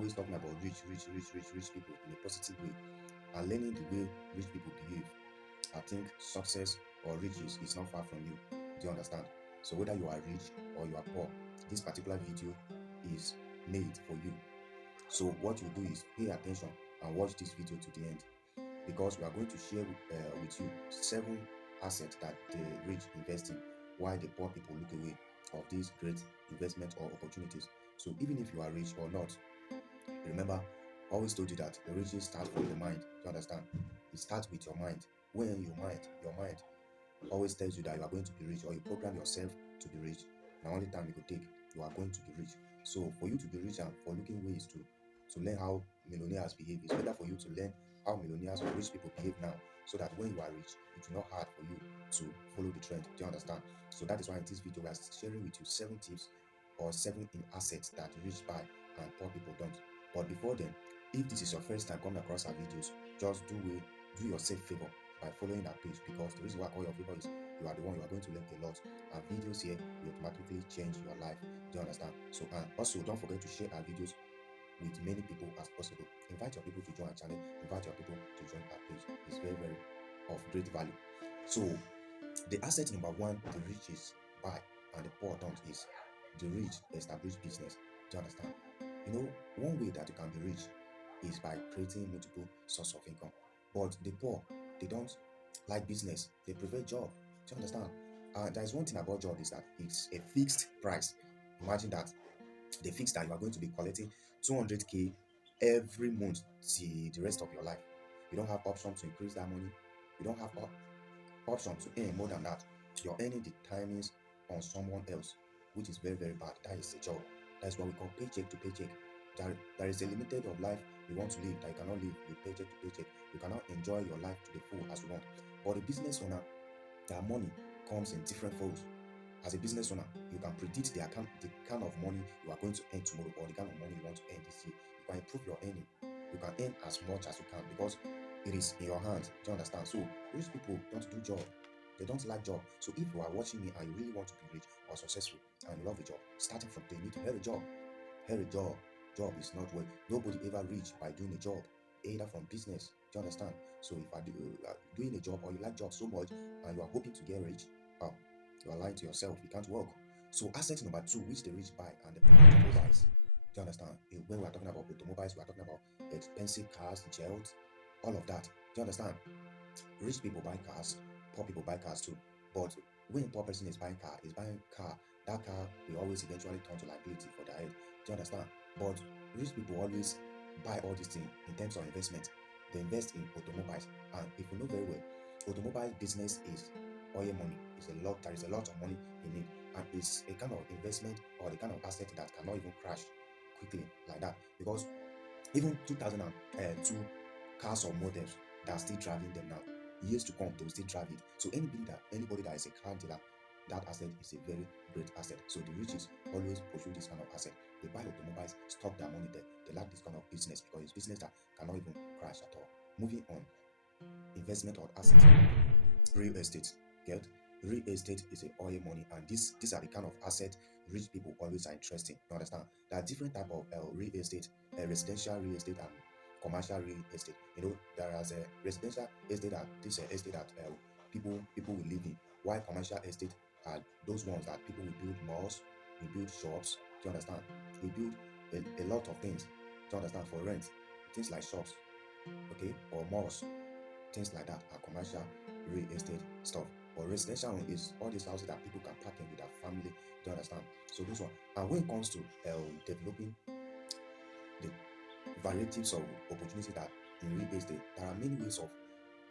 always talking about rich people in a positive way and learning the way rich people behave. I think success or riches is not far from you. Do you understand? So whether you are rich or you are poor, this particular video is made for you. So what you do is pay attention and watch this video to the end, because we are going to share with you 7 assets that the rich invest in, while the poor people look away of these great investment or opportunities. So even if you are rich or not, remember, I always told you that the riches start from the mind. You understand? It starts with your mind. When your mind always tells you that you are going to be rich, or you program yourself to be rich, the only time you could take, you are going to be rich. So for you to be rich and for looking ways to learn how millionaires behave, it's better for you to learn how millionaires or rich people behave now, so that when you are rich, it's not hard for you to follow the trend. Do you understand? So that is why in this video we are sharing with you 7 tips or 7 assets that rich buy and poor people don't. But before then, if this is your first time coming across our videos, just do yourself favor by following our page, because the reason why I call your favor is you are the one you are going to learn a lot, and videos here will automatically change your life. Do you understand? So and also don't forget to share our videos with many people as possible. Invite your people to join our channel, invite your people to join our page. It's very, very of great value. So the asset number one the rich is buy and the poor don't is the rich establish business. Do you understand? You know, one way that you can be rich is by creating multiple source of income. But the poor, they don't like business. They prefer job. Do you understand? There is one thing about job is that it's a fixed price. Imagine that they fix that you are going to be collecting 200k every month till the rest of your life. You don't have option to increase that money. You don't have option to earn more than that. You're earning the timings on someone else, which is very, very bad. That is a job. That's what we call paycheck to paycheck. There is a limited of life you want to live that you cannot live with paycheck to paycheck. You cannot enjoy your life to the full as you want. But a business owner, their money comes in different folds. As a business owner, you can predict the kind of money you are going to earn tomorrow, or the kind of money you want to earn this year. You can improve your earning. You can earn as much as you can, because it is in your hands. Do you understand? So rich people don't do job. They don't like job. So if you are watching me and you really want to be rich or successful and you love a job, starting from today, you need to have a job. Have a job. Job is not what nobody ever reach by doing a job, either from business. Do you understand? So if I do doing a job, or you like job so much and you are hoping to get rich, oh, you are lying to yourself. You can't work. So asset number two, which the rich buy and the poor automobiles. Do you understand? When we are talking about automobiles, we are talking about expensive cars, jets, all of that. Do you understand? Rich people buy cars, poor people buy cars too. But when a poor person is buying car, that car will always eventually turn to liability for their head. Do you understand? But rich people always buy all these things in terms of investment. They invest in automobiles. And if you know very well, automobile business is oil money. There is a lot of money in it. And it's a kind of investment or the kind of asset that cannot even crash quickly like that. Because even 2002 cars or models that are still driving them now, years to come, they will still drive it. So anybody that is a car dealer, that asset is a very great asset. So the riches always pursue this kind of asset. They buy automobiles, stock their money there. They like this kind of business because it's business that cannot even crash at all. Moving on, investment or asset. Real estate. Get real estate is a oil money, and these are the kind of asset rich people always are interested in. You understand? There are different type of real estate, residential real estate and commercial real estate. You know, there is a residential estate that this estate that people will live in, while commercial estate are those ones that people will build malls, we build shops. Do you understand? We build a lot of things. Do you understand? For rent, things like shops, okay, or malls, things like that are commercial real estate stuff. But residential one is all these houses that people can pack in with their family. Do you understand? So those one. And when it comes to developing the varieties of opportunity that in real estate, there are many ways of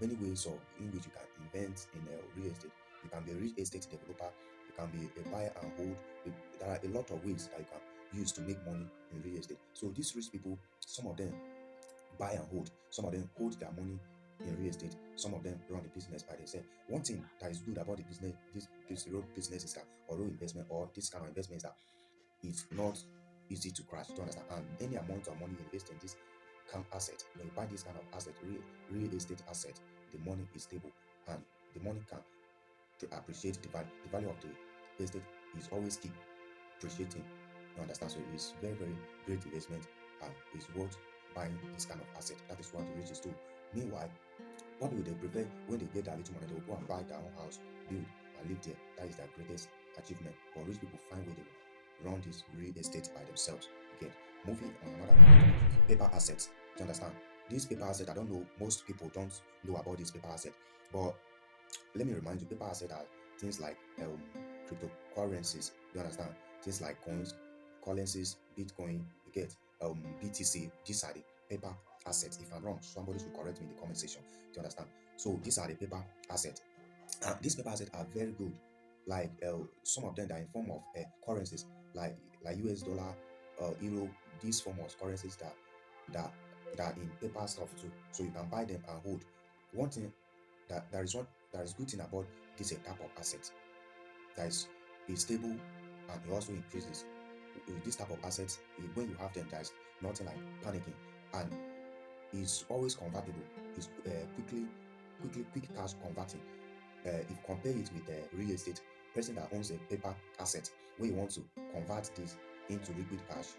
in which you can invent in real estate. You can be a real estate developer. You can be a buy and hold. There are a lot of ways that you can use to make money in real estate. So these rich people, some of them buy and hold. Some of them hold their money in real estate. Some of them run the business by themselves. One thing that is good about the business, this road business is that, or road investment, or this kind of investment is that it's not easy to crash. Do you understand? And any amount of money you invest in this kind of asset, when you buy this kind of asset, real estate asset, the money is stable and the money can appreciate the value of the estate is always keep appreciating. You understand? So it's very, very great investment and is worth buying this kind of asset. That is what the rich is do. Meanwhile, what will they prefer when they get their little money? They will go and buy their own house, build and live there. That is their greatest achievement. But rich people find way they run this real estate by themselves. You get moving on another point, which is paper assets. Do you understand? This paper asset, I don't know, most people don't know about this paper asset. But let me remind you, paper assets are things like cryptocurrencies. You understand? Things like coins, currencies, Bitcoin. You get BTC. These are the paper assets. If I'm wrong, somebody should correct me in the comment section. Do you understand? So these are the paper assets. These paper assets are very good. Like some of them are in form of currencies, like US dollar, euro. These form of currencies that that in paper stuff too. So you can buy them and hold. One thing that is good thing about this type of asset that is stable and it also increases. With this type of assets, when you have them, there's nothing like panicking, and it's always convertible. It's quick cash converting. If you compare it with real estate, person that owns a paper asset, when you want to convert this into liquid cash,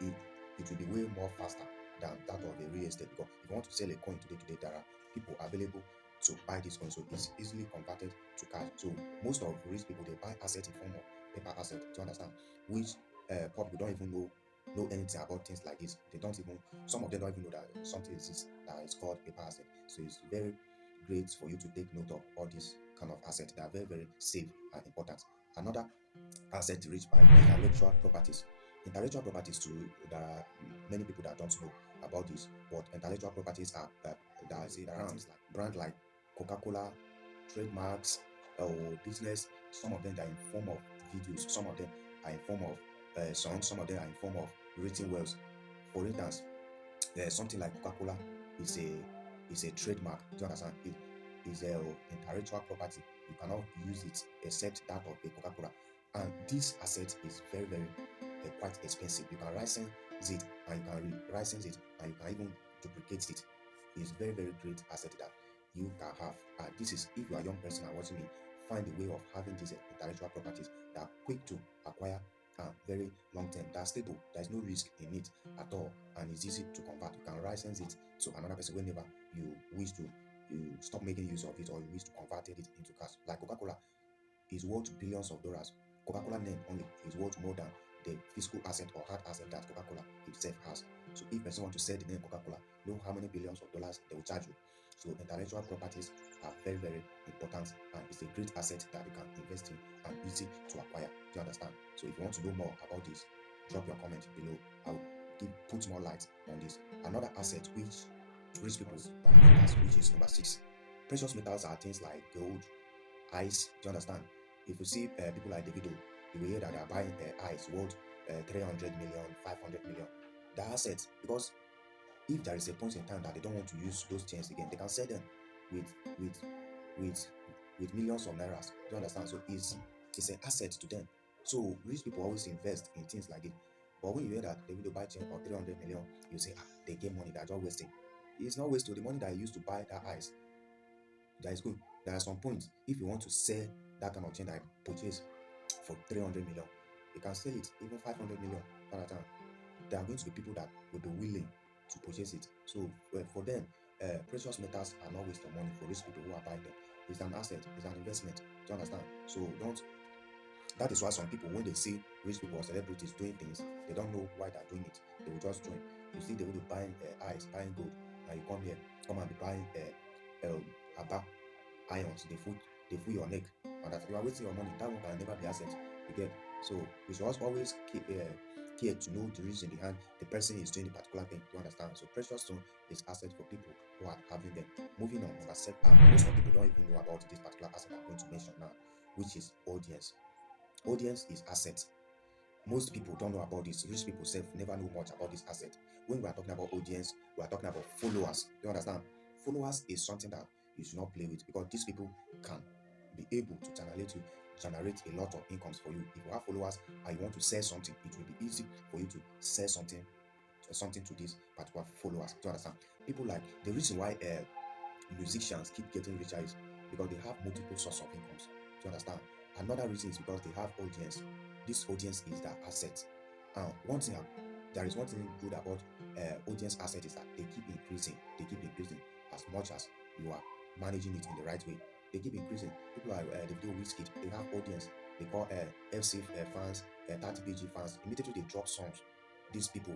it it will be way more faster than that of a real estate, because if you want to sell a coin today, there are people available to buy this coin, so it's easily converted to cash. So most of rich people, they buy asset in form of paper asset. Do you understand? Which poor people don't even know anything about things like this. They don't even Some of them don't even know that something exists that is called paper asset. So it's very great for you to take note of all these kind of assets that are very safe and important. Another asset rich by intellectual properties. Intellectual properties too, there are many people that don't know about this, but intellectual properties are that is around things like brand like Coca-Cola, trademarks, or business. Some of them are in form of videos, some of them are in form of songs, some of them are in form of written words. For instance, something like Coca-Cola is a trademark. Do you understand? It is a intellectual property. You cannot use it except that of a Coca-Cola. And this asset is very quite expensive. You can license it and you can license it and you can even duplicate it. It's very great asset that you can have. And this is, if you are a young person and watching me, find a way of having these intellectual properties that are quick to acquire and very long term, that's stable, there's no risk in it at all, and it's easy to convert. You can license it to another person whenever you wish to, you stop making use of it, or you wish to convert it into cash. Like Coca-Cola is worth billions of dollars. Coca-Cola name only is worth more than the physical asset or hard asset that Coca-Cola itself has. So if person want to sell the name Coca-Cola, know how many billions of dollars they will charge you. So intellectual properties are very important, and it's a great asset that you can invest in and easy to acquire. Do you understand? So if you want to know more about this, drop your comment below. I'll put more light on this. Another asset which rich people buy metals, which is number 6. Precious metals are things like gold, ice. Do you understand? If you see people like Davido, you will hear that they are buying ice worth 300 million, 500 million. The assets, because if there is a point in time that they don't want to use those chains again, they can sell them with with with with millions of nairas. Do you understand? So it's an asset to them. So rich people always invest in things like it. But when you hear that they will buy chain for 300 million, you say, they get money, they're just wasting. It's not wasted. The money that I used to buy that ice, that is good. There are some points, if you want to sell that kind of chain that I purchased for 300 million, you can sell it even 500 million at a time. There are going to be people that will be willing to purchase it. So for them, precious metals are not waste of money. For rich people who are buying them, it's an asset, it's an investment. Do you understand? So don't that is why some people, when they see rich people or celebrities doing things, they don't know why they're doing it. They will just join. You see, they will be buying ice, buying gold, and you come here, come and be buying aba irons. They fool your neck, and that you are wasting your money. That one can never be asset. You get. So we should always keep care to know the reason behind the person is doing a particular thing. To understand. So precious stone is asset for people who are having them. Moving on, number 7. Most of people don't even know about this particular asset I'm going to mention now, which is audience. Audience is asset. Most people don't know about this. Rich people self never know much about this asset. When we are talking about audience, we are talking about followers. Do you understand? Followers is something that you should not play with, because these people can be able to generate a lot of incomes for you. If you have followers and you want to sell something, it will be easy for you to sell something to these particular followers. Do you understand? People, like, the reason why musicians keep getting richer is because they have multiple source of incomes. Do you understand? Another reason is because they have audience. This audience is their asset. One thing There is one thing good about audience asset is that they keep increasing. They keep increasing as much as you are managing it in the right way. They keep increasing. People like the video Wizkid, they have audience. They call FC fans, 30PG fans. Immediately they drop songs. These people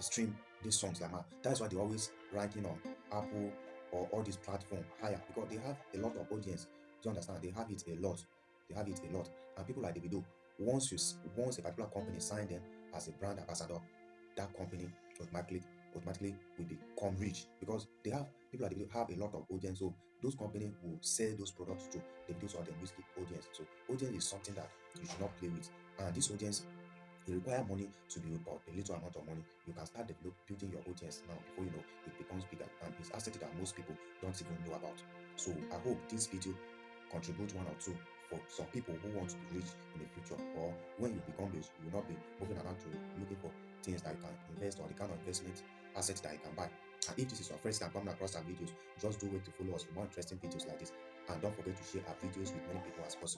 stream these songs like mad. That's why they're always ranking on Apple or all these platforms higher because they have a lot of audience. Do you understand? They have it a lot. They have it a lot. And people like Davido, once a particular company sign them as a brand ambassador, that company automatically will become rich because they have people like Davido have a lot of audience. So those companies will sell those products to Davido's or the whiskey audience. So audience is something that you should not play with. And this audience it requires money to build, but a little amount of money you can start building your audience now before you know it becomes bigger, and it's asset that most people don't even know about. So I hope this video contribute one or two for some people who want to be rich in the future, or when you become rich you will not be moving around to looking for things that you can invest or the kind of investment assets that you can buy. And if this is your first time coming across our videos, just do wait to follow us for more interesting videos like this, and don't forget to share our videos with many people as possible.